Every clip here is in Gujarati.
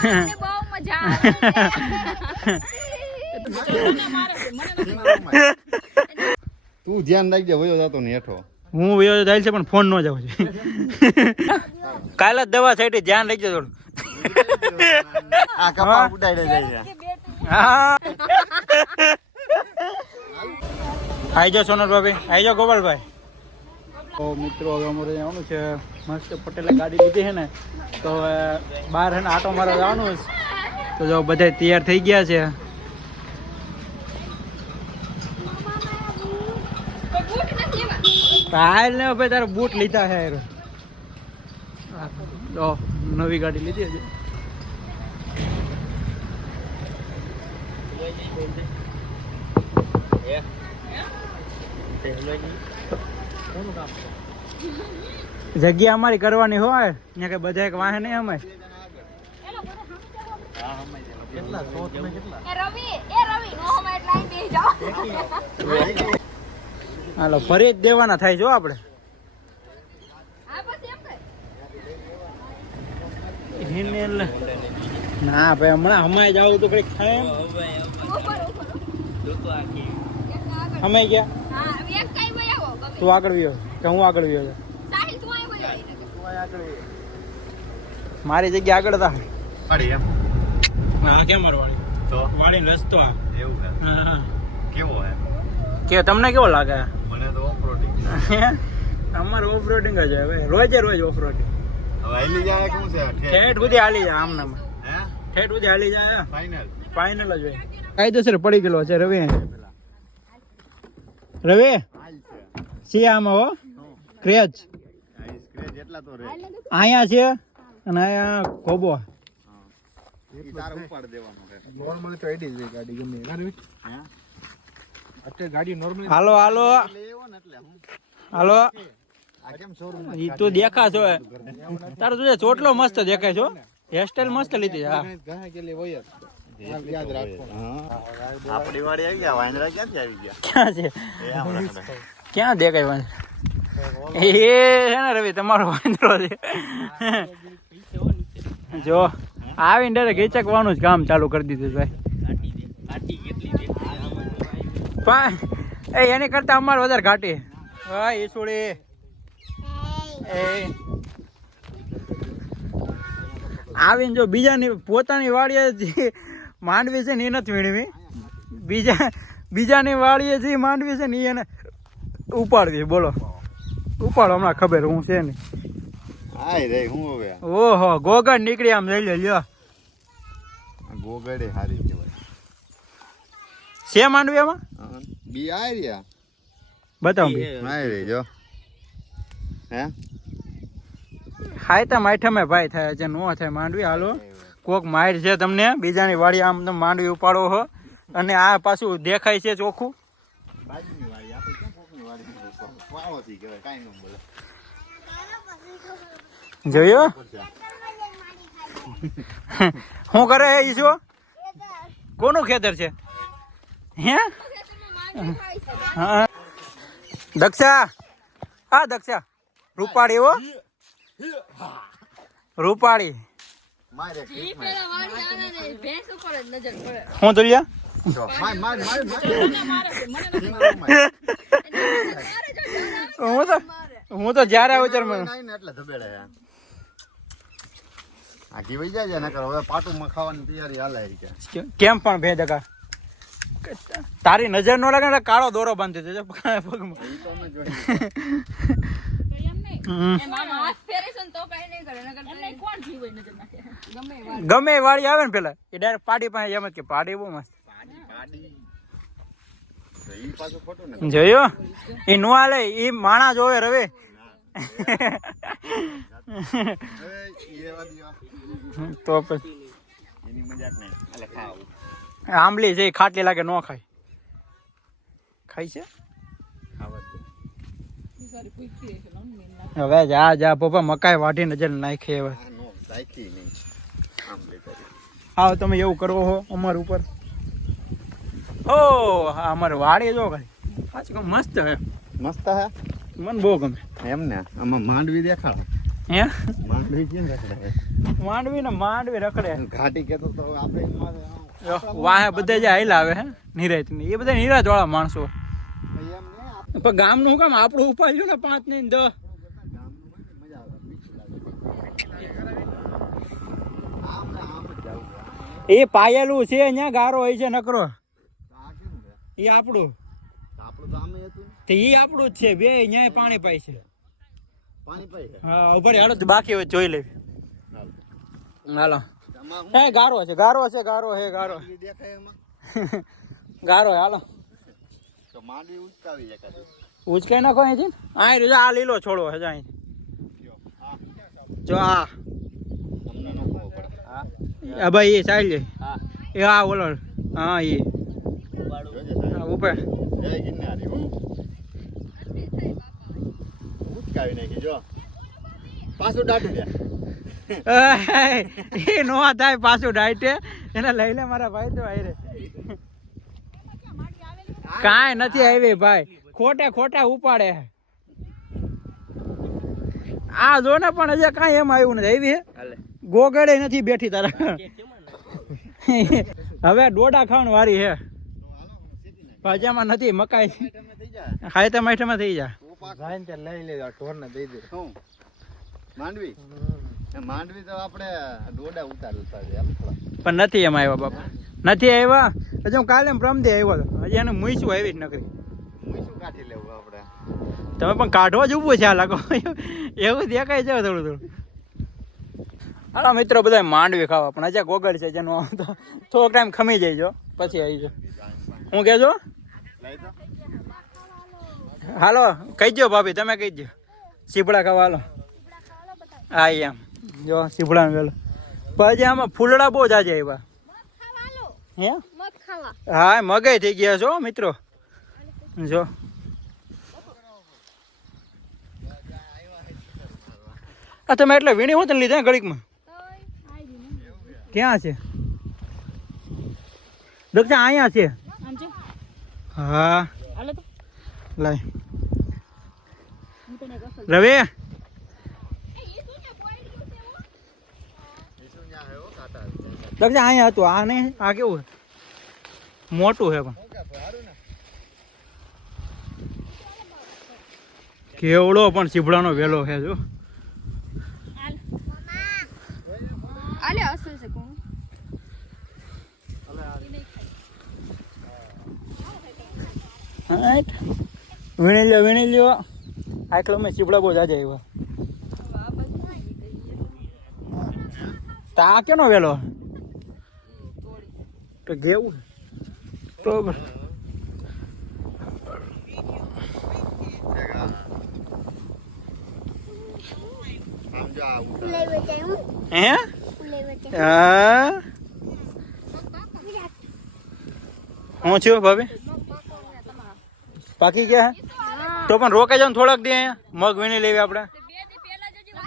મને બહુ મજા આવે તું ધ્યાન રાખજે વયો જાતો ને હેઠો હું વયો જાય છે પણ ફોન ન જાવ છે કાલે જ દવા છાંટી ધ્યાન રાખજો થોડું આ કપા ઉડાડે જાય હા આઈ જાઓ સોનલ ભાભી આઈ જાઓ ગોપાલભાઈ તો મિત્રો હવે અમારે આવવાનું છે મસ્ત પટેલે ગાડી લીધી છે ને તો હવે બહાર છે ને આટો મારવા જવાનું છે તો જો બધા તૈયાર થઈ ગયા છે હાલ ને ભાઈ તારે બૂટ લીધા છે તો નવી ગાડી લીધી છે જગ્યા અમારી કરવાની હોય ત્યાં કે બધા એક વાહે નહીં અમે હાલો ફરી જ દેવાના થાય જો આપડે ના ભાઈ હમણાં હમાય જાવ તો કઈક થાય હમાઈ ગયા તું આગળ વ્યો કે હું આગળ વ્યો મારી જગ્યા આગળ હતા હા કેમ મારો વાળી તો વાળી રસ્તો આ એવું છે હા કેવો હે કે તમને કેવો લાગે મને તો ઓફરોડિંગ અમારે ઓફરોડિંગ જ હવે રોજે રોજ ઓફરોડિંગ હવે આલી જાય કે શું છે ઠેઠ સુધી હાલી જાય આમ નામ હે ઠેઠ સુધી હાલી જાય ફાઇનલ ફાઇનલ જ હોય કાયદેસર પડી ગયેલો છે રવિ રવિ હાલ છે શિયામાં હો ક્રેજ આ સ્ક્રેચ એટલા તો રે અહીંયા છે અને અહીંયા કોબો ઈ તારે ઉપાડ દેવાનો છે નોર્મલી તો એડી જ ગાડી ગમે હે અત્યારે ગાડી નોર્મલી હાલો હાલો લેવો ને એટલે હું હાલો આ કેમ શોરૂમ ઈ તો દેખાશો તારો તું ચોટલો મસ્ત દેખાય છો હેરસ્ટાઈલ મસ્ત લીધી હા ઘણા કે લે હોય યાદ રાખો આપણી વાડી આવી ગયા વાંદરા ક્યાંથી આવી ગયા ક્યાં છે એ આપણે ક્યાં દેખાય વાંદરો એ છે ને રવિ તમારો વાંદરો છે જો આવીને ડાયરેક્ટ હિચકવાનું જ કામ ચાલુ કરી દીધું ભાઈ એ એની કરતા અમારે વધારે ઘાટી હા એ છોડી એ આવીને જો બીજાની પોતાની વાડીએ જે માંડવી છે ને એ નથી વીણવી બીજાની વાડીએ જે માંડવી છે ને એને ઉપાડવી બોલો ઉપાડો હમણાં ખબર હું છે ને આય રે હું હવે ઓહો ગોગડ નીકળી આમ લઈ લ્યો ગોગડે હારી કહેવાય છે માંડવી એમાં બી આય રહ્યા બતાવો આય રે જો હે હાય તો માઠમે ભાઈ થાય છે નો થાય માંડવી હાલો કોક માર છે તમને બીજાની વાડી આમ તમે માંડવી ઉપાડો હો અને આ પાછું દેખાય છે ચોખ્ખું બાજુની વાડી આપણે ક્યાં કોકની વાડી વાળોથી કહેવાય કાઈ ન બોલે જોયો શું કરે એ ઈશો કોનું ખેતર છે હે હા દક્ષા હા દક્ષા રૂપાળી હો રૂપાળી મારે હું તુલ્યા હું તો જયારે આવું ત્યારે મને એટલે ધબેડે આ જીવાઈ જાય ને હવે પાટુમાં ખાવાની તૈયારી હાલે છે કેમ પણ ભે દકા તારી નજર નો લાગે ને કાળો દોરો બાંધી દેજો પગમાં ગમે એ વાળી આવે ને પેલા એ ડાયરેક્ટ પાડી પાસે એમ જ કે પાડી બહુ મસ્ત જોયો એ નો હાલે એ માણા જોવે રવે તો પછી એની મજાક નહીં એટલે ખાવ આંબલી છે ખાટલી લાગે ન ખાય ખાય છે હવે જા જા પપ્પા મકાઈ વાઢી નજર નાખી હવે હા તમે એવું કરવો હો અમાર ઉપર ઓ હા અમારે વાડી જો ખાલી મસ્ત હે મસ્ત હે મને બહુ ગમે એમ ને આમાં માંડવી દેખાડો હે માંડવી કેમ દેખાડે માંડવી ને માંડવી રખડે ઘાટી કેતો તો આપણે એમાં વાહે બધા જે હાઈલા આવે હે નિરાત ની એ બધા નિરાત વાળા માણસો એમ ને પણ ગામનું શું કામ આપણું ઉપાડ્યું ને 5 ને 10 મજા આવે બીજું લાગે આમ ને આમ જ જાવ એ પાયેલું છે અહીંયા ગારો હોય છે નકરો આ કેવું છે એ આપણું આપણું તો આમે હતું તો એ આપણું જ છે બે ન્યાય પાણી પાય છે પાણી પાઈ છે હા ઉપર હાલો તો બાકી હોય જોઈ લેવી હાલો આમાં હે ગારો છે ગારો છે ગારો હે ગારો હું દેખાય એમાં ગારો હે, હાલો તો માંડવી ઉચકાવી જાય કાઢી ઉચકાઈ નાખો અહીંથી આ રહ્યો આ લીલો છોડો હે અહીં જો આ તમને ન ખબર પડે હા આ ભાઈ એ સાઈડ લે હા એ આ ઓલો હા એ જોજે સાહેબ ઉપર જય ગિરનારી હો ઉચકાવી નાખી જો પાછું દાટું દે એ નો થાય પાછું ડાયટે એને લઈ લે મારા ભાઈ તો આઈ રે કાંઈ નથી આવી ભાઈ ખોટે ખોટા ઉપાડે આ જો ને પણ હજી કાંઈ એમ આવ્યું નથી આવી ગોગડે નથી બેઠી તારા હવે ડોડા ખાવાની વારી હે પાજામાં નથી મકાઈ હાયતા માઠામાં થઈ જા જાય ને લઈ લેજો ઢોરને દઈ દે શું માંડવી માંડવી તો આપણે ડોડા ઉતારતા છે એમ થોડા પણ નથી એમ આવ્યા બાપા નથી આવ્યા હજી હું કાલે પ્રમદે આવ્યો હતો હજી એને મૂઈશું આવી જ નકરી હું શું કાઢી લેવું આપણે તમે પણ કાઢવા જ ઊભું છે આ લાગો એવું દેખાય છે થોડું થોડું હાલો મિત્રો બધા માંડવી ખાવા પણ હજી ગોગળ છે જેનો થોડોક ટાઈમ ખમી જાય પછી આવી જાઓ હું કહેજો લઈ તો હાલો કહી દો ભાભી તમે કહી દો સીપડા ખાવા હાલો હા એમ જો સીપડા વેલો પછી આમાં ફૂલડા બહુ જાજે આવ્યા હે હા મગાઈ થઈ ગયા છો મિત્રો જો આ તમે એટલે વીણી હું તને લીધા ઘડીકમાં ક્યાં છે દક્ષા અહીંયા છે હા લાય રવિ દક્ષા અહીંયા હતું આ નહીં આ કેવું મોટું છે પણ કેવડો પણ સીભડાનો વેલો છે જો આલે અસલ છે કોણ વીણી લ્યો આટલો મેં સીભડા બહુ જાજા આવ્યા તા કેનો વેલો તો કેવું તો હે હા હું છું ભાભી પાકી ગયા તો પણ રોકાઈ જાવ થોડાક દે અહીંયા મગ વીણી લેવી આપણે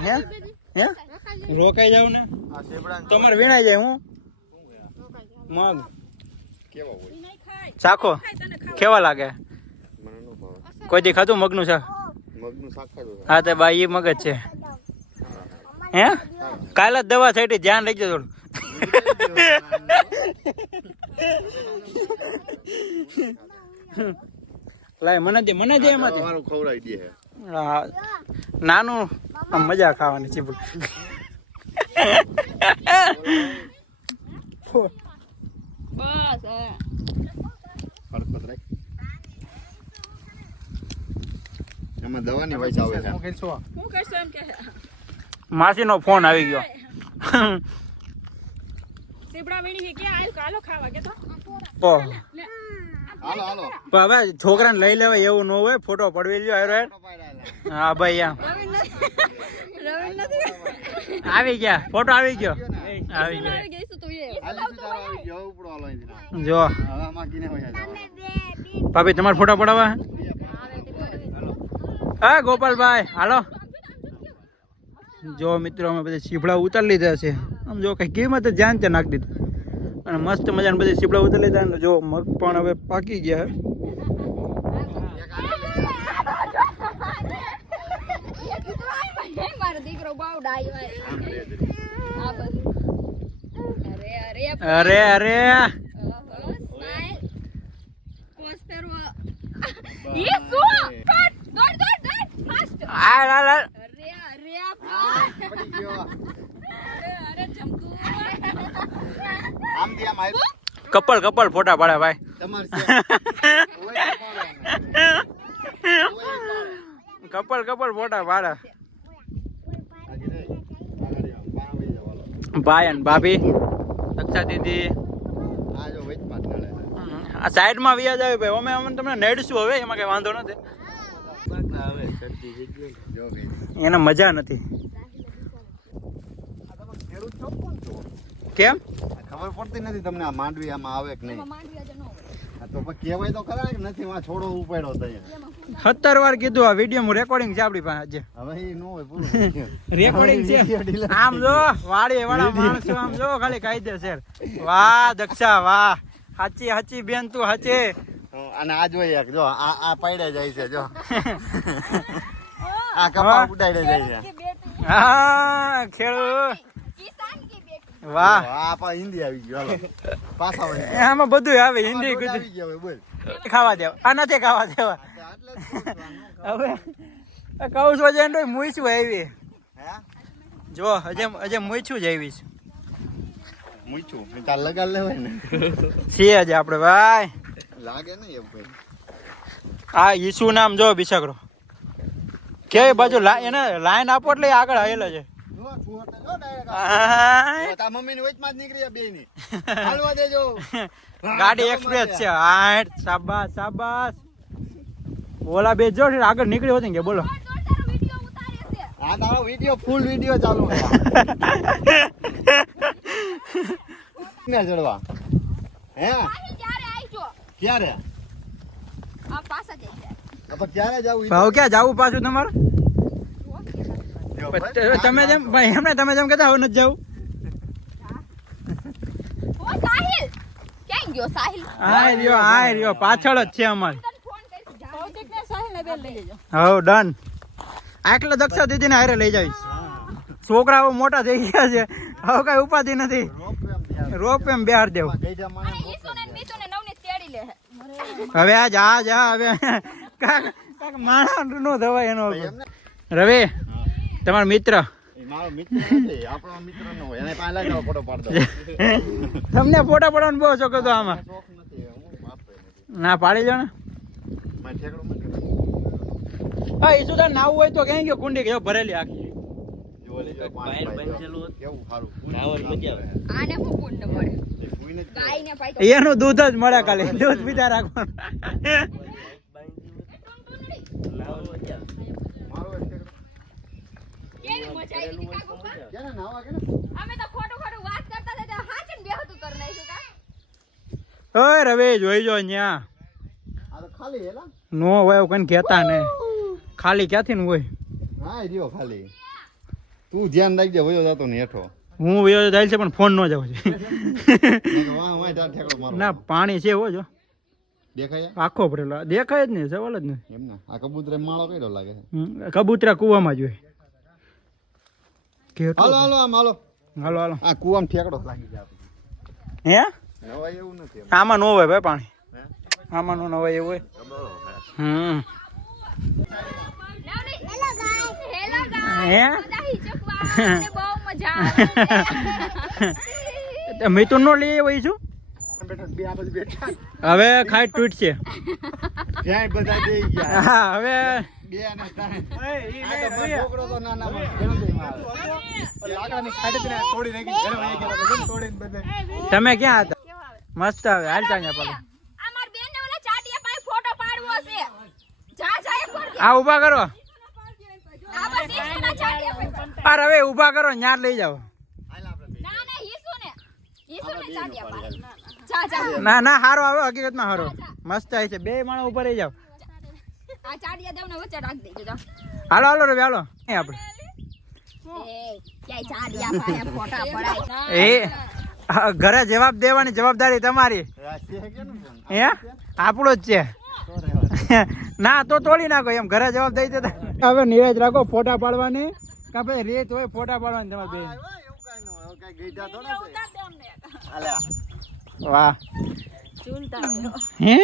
હે હે રોકાઈ જાવ ને તમારે વીણાઈ જાય હું મગ કેવા હોય ચાખો કેવા લાગે કોઈ દી ખાધું મગનું શાક મગનું શાક ખાધું હા તો ભાઈ એ મગ જ છે હે કાલે જ દવા થઈ ધ્યાન રાખજો થોડું લાય મને દે એમાંથી મારું ખવડાવી દે હા નાનું આમ મજા ખાવાની ચીપડ બસ ફરફર રાખ એમાં દવાની વાઈસ આવે છે હું કહીશું હું કરશો એમ કે માસીનો ફોન આવી ગયો સીબડા વીણી કે આયલ કાલો ખાવા કે તો ઓહ હાલો હાલો પણ હવે છોકરાને લઈ લેવાય એવું ન હોય ફોટો પડવી લ્યો હારો હા ભાઈ આમ રવિ નથી આવી ગયા ફોટો આવી ગયો આવી ગયો આવી ગઈશું તું એ હાલી તારો આવી ગયો ઉપડો હાલો અહીંથી જો હવે આમાં કીને હોય ભાભી તમારે ફોટો પડાવવા હા ગોપાલભાઈ હાલો જો મિત્રો અમે બધી સીપડા ઉતારી લીધા છે આમ જો કઈ કિંમત ધ્યાન તે નાખી દીધું અને મસ્ત મજાના બધી સીપડા ઉતારી લીધા અને જો મગ પણ હવે પાકી ગયા મારો દીકરો બાવ ડાયો આ બાજુ. અરે અરે અરે સ્માઈલ પોઝ ફેરવો. ઈ શું કટ દોડ દોડ દોડ ફાસ્ટ. આ લા લા. અરે અરે પડી ગયો અરે ચમકુ. આમ થી આમ આવ્યું કપલ ફોટા પાડે ભાઈ. તમાર છે ઓય તમારે કપલ ફોટા પાડે. આજે રે આગળ આમ પાણી જવાલો ભાઈ અને ભાભી દક્ષા દીદી આ જો વેચ પાત નળે આ સાઈડમાં વ્યાજ આવે ભાઈ. અમે તમને નડશું હવે, એમાં કઈ વાંધો નથી. હવે સરતી જગ્યાએ જો ગઈ એને મજા નથી. ખેડૂત છો કોણ છો કેમ? ખબર પડતી નથી તમને આ માંડવી આમાં આવે કે નહીં માંડવી આજે ન હોય. આ તો પછી કહેવાય તો ખરા કે નથી માં છોડો ઉપાડ્યો તો અહીંયા 17 વાર કીધું. આ વિડીયો રેકોર્ડિંગ છે આપણી પાસે આજે. હવે ઈ નો હોય પૂરું રેકોર્ડિંગ છે. આમ જો વાડી વાળા માણસો આમ જો ખાલી કાયદેસર. વાહ દક્ષા વાહ. હાચી બેન તું હાચી. અને આ જોઈએ એક જો આ પાડે જાય છે જો આ કપા ઉડાડે જાય છે કે બેટી હા ખેડૂ કિસાન કી બેટી. વાહ. આ પા હિન્દી આવી ગયો હાલો પાછા વળી ગયા. આમાં બધું આવે હિન્દી આમાં ગુજરાતી. આવી ગયા હવે બોલ ખાવા દેવા આ નથી ખાવા દેવા. એટલે જ કહું છું, આ નો હવે કહું છું અજય મૂઈશું આવી. હે જો અજય મૂઈશું જ આવીશ. મૂછું તાર લગાડ લેવાય ને છીએ જ આપણે ભાઈ. લાગે ને એમ ભાઈ આ ઈસુ નામ જો બિસાકરો કે બાજુ એને લાઈન આપો એટલે આગળ આવેલો છે. જો છોટે જો ડાયરેક્ટ આય. તા મમ્મી ની વચમાં જ નીકળી બે ની હાલવા દેજો ગાડી એક્સપ્રેસ છે. હાટ શાબાશ. ઓલા બે જો આગળ નીકળી હોતી કે બોલો. જોર તારો વિડિયો ઉતારે છે. આ તારો વિડિયો ફૂલ વિડિયો ચાલુ છે ને ચડવા હે અહીં ક્યારે આવજો? ક્યારે આ પાછા જઈ જાય. આપણે ક્યારે જાવું ઈ ભાવ ક્યાં જવું પાછું તમારે? જો ભાઈ, તમે જેમ ભાઈ એમને તમે જેમ કહેતા હવે નથી જવું. ઓ સાહિલ ક્યાં ગયો સાહિલ? આ રહ્યો પાછળ જ છે અમારી. તને ફોન કરીશ. ભૌતિક ને સાહિલ ને બે લઈ જજો. હવ ડન. આટલે દક્ષા દીદીને હારે લઈ જાવીશ. છોકરાઓ મોટા થઈ ગયા છે, હવે કઈ ઉપાધિ નથી. રોપ એમ બિહાર દેવું. ગઈઢા અને માણસ ઈસુ ને મીતુ ને નવને તેડી લે. હવે આ જા હવે કાક માણસ નો દવાય એનો. એમને રવિ તમારો મિત્ર એ મારો મિત્ર નથી આપણો મિત્ર ન હોય એને પાસે લગાવો ફોટો પાડ દો તમને ફોટા પડવાનો બહુ શોખ હતો આમાં. શોખ નથી હું માપતો નથી ના પાડી લો ને. મારે ઠેકડો મને હા ઈસુ તાર નાવું હોય તો ક્યાં ગયો કુંડી ગયો ભરેલી આખી. જો લે જો પાણી પાઈ દો. કેવું સારું નાવર મજા આવે. આને હું પૂન ન મળે. એ ભૂઈને જ ગાય ને પાઈ તો એનું દૂધ જ મળે ખાલી. દૂધ પીતા રાખવાનું. નાવર મજા આવે. મારો એક ઠેકડો કેવી મજા આવી હતી કાકુ પર? કેને નાવા કેને અમે તો ખોટું વાત કરતા હતા તો હાચન બેહતું કરી નાખ્યું કા. ઓય રવિ જોઈ જો ન્યા આ તો ખાલી હેલા નો હોય કોઈ કહેતા ને. ખાલી ક્યાંથી ને હોય. હા રહ્યો ખાલી તું ધ્યાન રાખજે વયો જાતો ને હેઠો હું વયો જાય છે પણ ફોન ન જાવ છે. વાહ વાહ તાર ઠેકડો મારો ના પાણી છે હો જો દેખાય આખો ભરેલો દેખાય જ નહીં સવાલ જ નહીં. એમ ને આ કબૂતરે માળો કર્યો લાગે છે કબૂતરા કુવામાં જ હોય. હાલો હાલો આમ હાલો હાલો હાલો. આ કુવામાં ઠેકડો લાગી જાય હે નવાય એવું નથી આમાં ન હોય ભાઈ પાણી. હે આમાં નો હોય એવું હોય. નવની હમ હેલો ગાઈસ. Hello guys. હે બધા હિચકવા અને બહુ મજા આવે. મિતુન નો લઈ આવ્યો છું. બેઠા બે આ બાજુ બેઠા હવે ખાઈ તૂટશે. ક્યાંય બધા જઈ ગયા હા હવે બે અને ત્રણ આ તો મારો છોકરો તો નાના માં ગણતરીમાં આવે લાકડાની ખાડી ને તોડી નાખી ઘરે વહી ગયા તોડીને બધે તમે ક્યાં હતા? મસ્ત આવે હાલ ચાંજા પાલો. અમાર બેન ને ઓલા ચાટિયા પાસે ફોટો પાડવો છે. જા જા એક વાર આ ઊભા કરો. આ બસ ઈસુના ચાટિયા પાસે. અરે હવે ઊભા કરો ન્યાર લઈ જાઓ. ના ના ઈસુને ચાટિયા પાસે. જા જા ના ના હારો આવે હકીકતમાં હારો મસ્ત આવે છે. બે માણસ ઉપર રહી જાવ. આ ચાટિયા દેવને વચ્ચે રાખી દેજો જા. હાલો હાલો રે હાલો એ આપણે એ ક્યાંય ચાટિયા પાસે ફોટા પડાય. એ ઘરે જવાબ દેવાની જવાબદારી તમારી. હે આપણો જ છે. ના તો તોડી નાખો એમ ઘરે જવાબ દઈ દેતા. હવે નિરાજ રાખો ફોટા પાડવાની કા ભાઈ રેત હોય ફોટા પાડવાની તમારે બે. ગઈઢા તો ને ઉતાર દે અમને. આલ્યા વાહ ઝૂલતા હોય. હે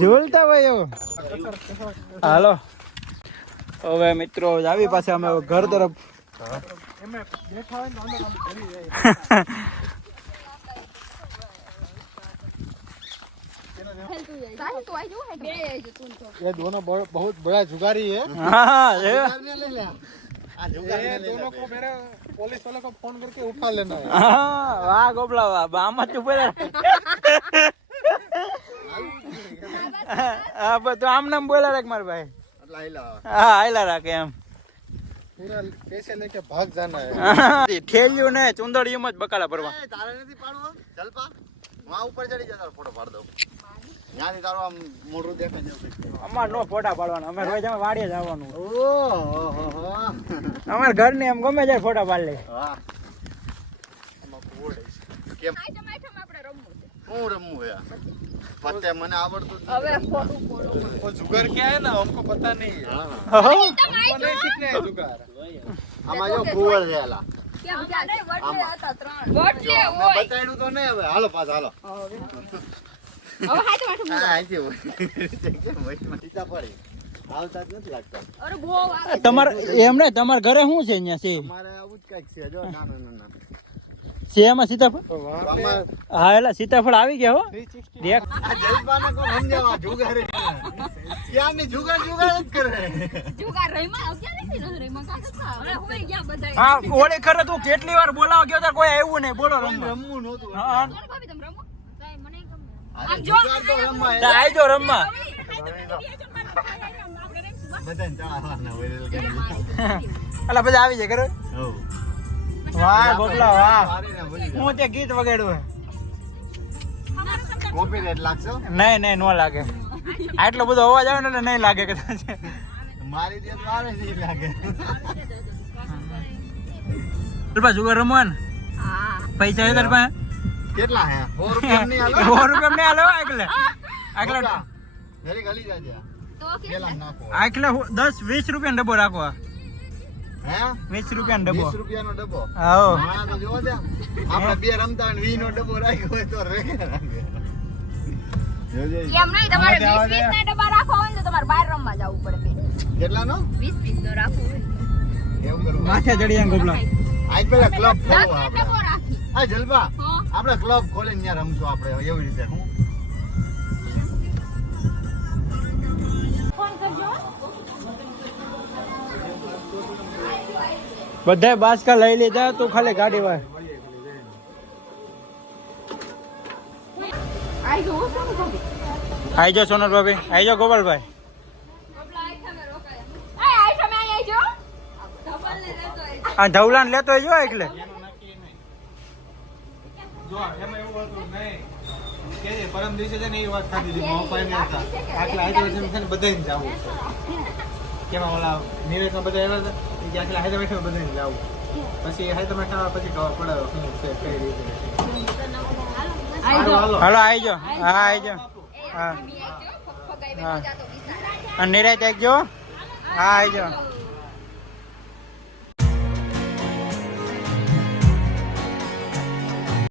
ઝૂલતા ભાઈ એવું હાલો હવે મિત્રો આવી પાસે અમે ઘર તરફ એમે બેઠા હોય ને તો અંદર આમ ભરી જાય સાહેબ તું આઈ જો હે બે આઈ જો તું તો. ये दोनों बहुत बड़ा जुगारी है હા એ ये दोनों को मेरे पुलिस वालों को फोन करके उठा लेना है હા વાહ ગોપલા વાહ આમાં ચૂપ હા બસ તો આમ નામ બોલા રાખ માર ભાઈ હા આયલા રાખે એમ पूरा पैसे लेके भाग जाना है ઠેલ્યું ને ચુંદડીમાં જ બકાલા ભરવા તારે નથી પાડવો જલપા વहाँ ऊपर चढ़ी जा तारो फोटो पाड़ दो ત્યાંથી તારો આમ મોઢું દેખાય જવું અમાર નો ફોટા પાડવાના અમે રોજ અમે વાડીએ જવાનું ઓહો અમાર ઘર ને એમ ગમે જાય ફોટા પાડ લે વાહ આમાં કોડ કેમ આઈટમ આપણે રમવું છે. હું રમું યાર પત્તે મને આવડતું જ હવે ફોટો ફોટો. वो जुगाड़ क्या है ना हमको पता नहीं है હો हमको नहीं सीखना है जुगाड़ આમાં જો કુવર રેલા કેમ કે નહીં વટલે હતા ત્રણ. વટલે મેં હોય. બતાડ્યું તો નહીં હવે હાલો પાછા હાલો હવે હાથે માથે હા આઈ સીતા પડી આવતા જ નથી લાગતા અરે બહુ આવે. તમાર એમ ને તમાર ઘરે શું છે અહીંયા છે અમારે આવું જ કઈક છે જો ના છે એમાં સીતાફળ આમાં હા એલા સીતાફળ આવી ગયા હો 360 દેખ આ જલપાને કો સમજાવા જુગાર ક્યાં ની જુગાર જ કરે જુગાર રહીમાં આવ્યા નથી ને રહીમાં કાકા ખા. હવે હોઈ ગયા બધાય. હા ઓળી ખરે તું કેટલી વાર બોલાવ ગયો તાર કોઈ આવ્યું નહીં બોલો રમવા રમવું નહોતું હા ચાલો ભાભી તમે રમો. સાહેબ મને ગમે. અરે આમ જો જુગાર તો રમવા તો આઈજો રમવા બધાને ચડાવવાના હોય અલા બધા આવી જાય કરે હો વાહ ગોપલા વાહ મારીને ભૂલી હું તે ગીત વગાડ્યું કોપીરાઈટ લાગશે નહીં નહીં નો લાગે આટલો બધો અવાજ આવે ને નહીં લાગે કદાચ મારી દે તો આવે નહીં લાગે રૂપિયા જુગાર રમવા ને હા. પૈસા છે તાર પાસે કેટલા હે 100 રૂપિયા ની હાલો 100 રૂપિયા નહીં હાલો એકલે એકલે જરી ગલી જાજે તો કે પેલા નાખો એકલે 10-20 રૂપિયાનો ડબ્બો રાખો હે 20 રૂપિયાનો ડબ્બો 20 રૂપિયાનો ડબ્બો હા હા તો જોવો દે આપણે બે રમતા હોય 20 નો ડબ્બો રાખ્યો હોય તો રેગે રાખે જોજે એમ નહીં તમારે 20 ના ડબ્બા રાખવા હોય ને તો તમારે બહાર રમવા જવું પડે. કેટલાનો 20 નો રાખવું હોય. એવું કરવું માથે ચડી ગોપલા આજ પેલા ક્લબ 10 ખોલવો નો આપણે ડબ્બો રાખી. આ જલપા હા. આપણે ક્લબ ખોલીને ત્યાં રમશું આપણે એવી રીતે હું ફોન કરજો. બધાય બાસકા લઈ લીધા તું ખાલી ગાડી વાય આઈ જો શું ભાભી. આઈ જાઓ સોનલ ભાભી આઈ જાઓ ગોપાલભાઈ આપલા આઈ તમે રોકાયા. એ આઈ તમે આઈ જો. ડબલ ને રહેતો આઈ. આ ધવલાન લેતો જો એટલે જો એમાં એવું હતું નહીં કે પરમ દિવસે છે ને એ વાત ખાધી હતી મોફાઈ ને હતા આટલા હાઈડ્રોજન છે ને બધાને જાવું કેમાં ઓલા નીરજમાં બધા આવ્યા હતા કે આટલા હાઈડ્રોજન બધાને જાવું પછી હાઈડ્રોજન ખાવા પછી ખબર પડે શું છે કઈ રીતે આઈ જો. હાલો હાલો આઈ જાઓ હા આઈ જાઓ હા બી આઈ જો. ફગાઈ હા. બેઠો જાતો વિચાર. અને નિરાય એકજો હા આઈ જાઓ